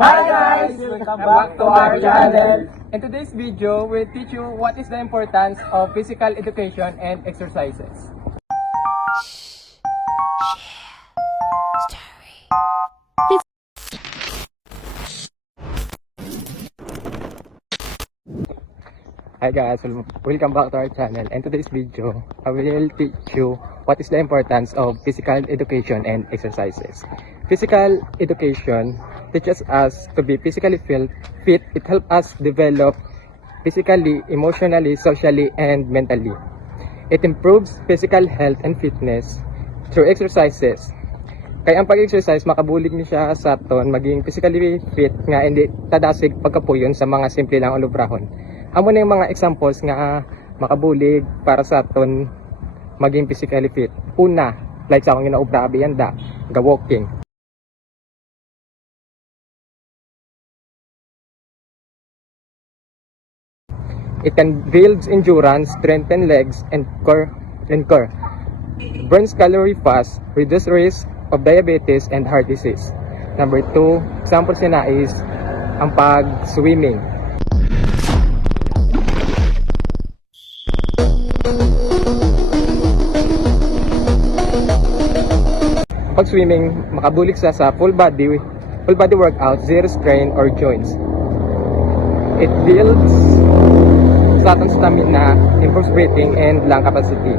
Hi guys! Welcome back to our channel. In today's video, we'll teach you what is the importance of physical education and exercises. Hi guys, welcome back to our channel. In today's video, I will teach you what is the importance of physical education and exercises. Physical education teaches us to be physically fit. It helps us develop physically, emotionally, socially, and mentally. It improves physical health and fitness through exercises. Kaya ang pag-exercise, makabulig niyo siya sa aton maging physically fit nga hindi tadasig pagkapuyon sa mga simple lang ulubrahon. Amo na yung mga examples nga makabulig para sa aton maging physically fit. Una, like sa akong ginaubra abiyanda, ga-walking. It can build endurance, strengthen legs, and core. Burns calorie fast, reduce risk of diabetes and heart disease. Number 2, example siya na is ang pag-swimming. Pag-swimming, makabulik sa full body workout, zero strain or joints. It builds sa atong stamina, improves breathing and lung capacity.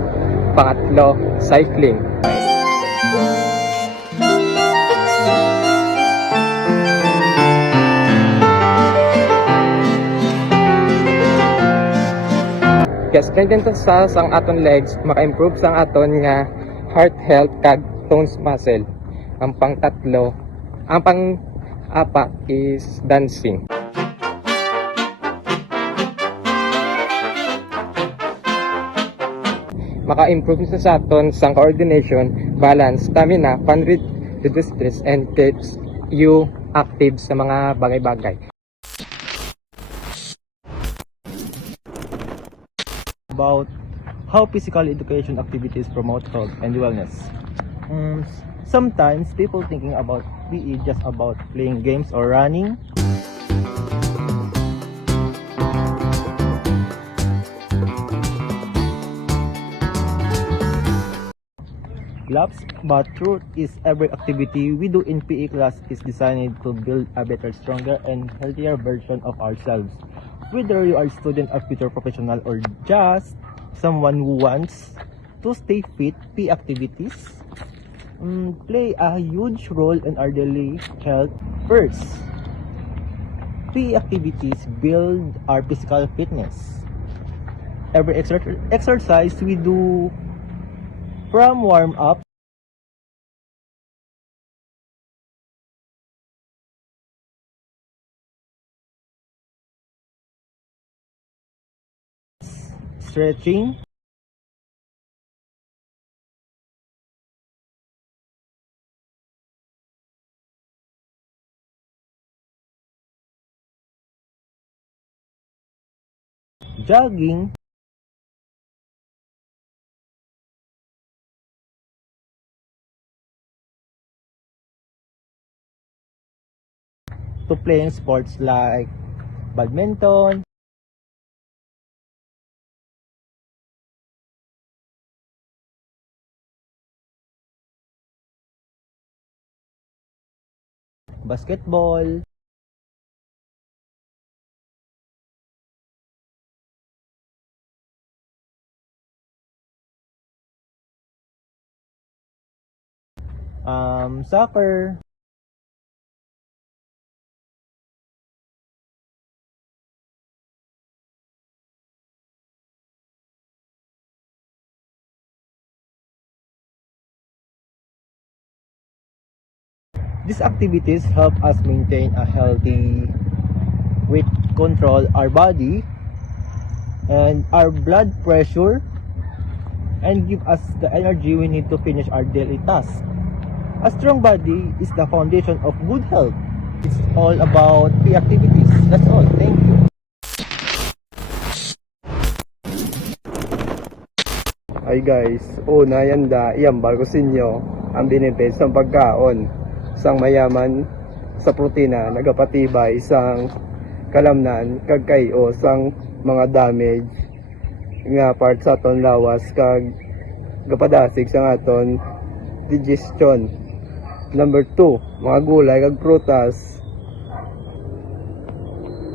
Pangatlo, cycling. Kaya strengthen sa sang aton legs, maka-improve sang aton nga heart health kag tones muscle. Ang pang-tatlo, ang pang-apat is dancing. Maka-improve sa aton sang coordination, balance, stamina, fun, reduce stress, and keeps you active sa mga bagay-bagay. About how physical education activities promote health and wellness. Sometimes people thinking about PE just about playing games or running. Laughs, but truth is every activity we do in PE class is designed to build a better, stronger, and healthier version of ourselves. Whether you are a student, a future professional, or just someone who wants to stay fit, PE activities play a huge role in our daily health. First, PE activities build our physical fitness. Every exercise we do, from warm up, stretching, jogging, to playing sports like badminton, basketball, soccer, these activities help us maintain a healthy weight, control our body and our blood pressure, and give us the energy we need to finish our daily tasks. A strong body is the foundation of good health. It's all about the activities. That's all. Thank you. Hi guys, una yanda, iyambal ko sa inyo ang benefits ng pagkaon sang mayaman sa protina nagapatibay isang kalamnan kag kayo sang mga damage nga part sa aton lawas kag gapadasig sa aton digestion. Number 2, mga gulay kag prutas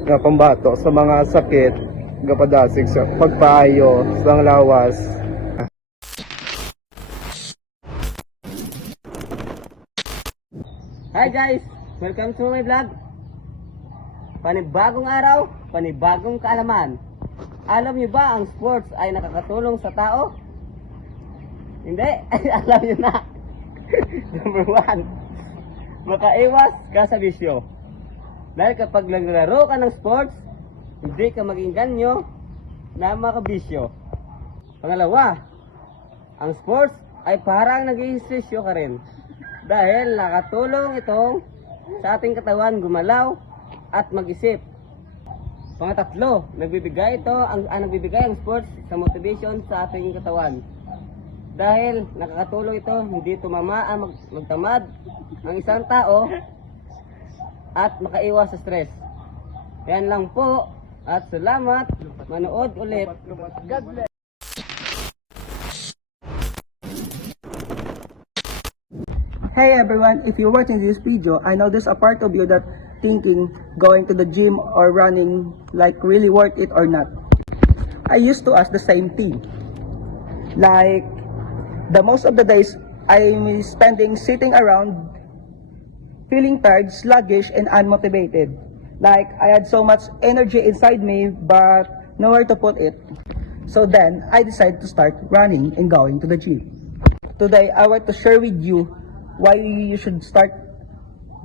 nga pambato sa mga sakit gapadasig sa pagpaayo sa lawas. Hi guys! Welcome to my vlog. Panibagong araw, panibagong kaalaman. Alam niyo ba ang sports ay nakakatulong sa tao? Hindi? Alam niyo na. Number 1, makaiwas ka sa bisyo. Dahil kapag naglaro ka ng sports, hindi ka maging ganyo na makabisyo. Pangalawa, ang sports ay parang nag-iisisyo ka rin. Dahil nakatulong itong sa ating katawan gumalaw at mag-isip. Pangatatlo, nagbibigay ang sports sa motivation sa ating katawan. Dahil nakakatulong ito, hindi tumama ang magtamad ng isang tao at makaiwas sa stress. Yan lang po at salamat. Manood ulit. God bless. Hey everyone, if you're watching this video, I know there's a part of you that thinking going to the gym or running like really worth it or not. I used to ask the same thing. Like, the most of the days I'm spending sitting around feeling tired, sluggish, and unmotivated. Like, I had so much energy inside me but nowhere to put it. So then, I decided to start running and going to the gym. Today, I want to share with you why you should start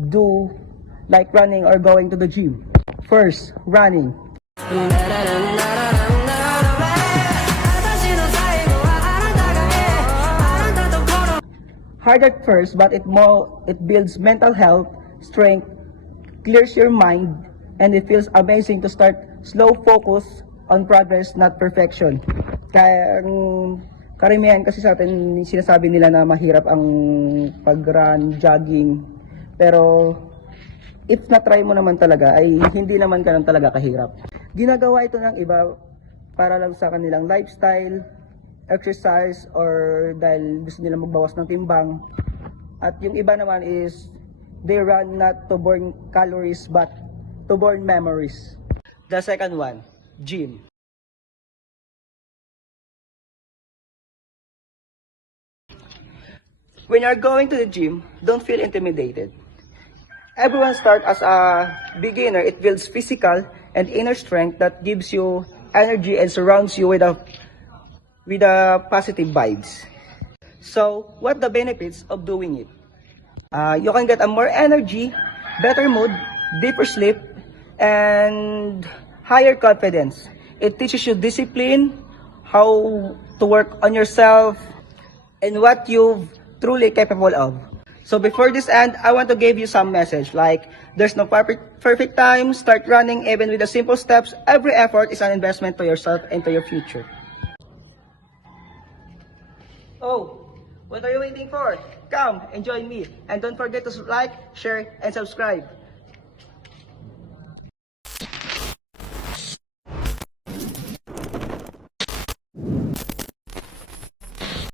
do like running or going to the gym. First, running. Hard at first, but it builds mental health, strength, clears your mind, and it feels amazing to start slow, focus on progress, not perfection. Kaya karamihan kasi sa atin sinasabi nila na mahirap ang pag-run, jogging. Pero if na-try mo naman talaga ay hindi naman ganun talaga kahirap. Ginagawa ito ng iba para lang sa kanilang lifestyle, exercise, or dahil gusto nila magbawas ng timbang. At yung iba naman is they run not to burn calories but to burn memories. The second one, gym. When you're going to the gym, don't feel intimidated. Everyone starts as a beginner. It builds physical and inner strength that gives you energy and surrounds you with a positive vibes. So, what the benefits of doing it? You can get a more energy, better mood, deeper sleep, and higher confidence. It teaches you discipline, how to work on yourself, and what you've truly capable of. So before this end, I want to give you some message like there's no perfect time. Start running even with the simple steps. Every effort is an investment to yourself and to your future. Oh, what are you waiting for? Come and join me, and don't forget to like, share, and subscribe.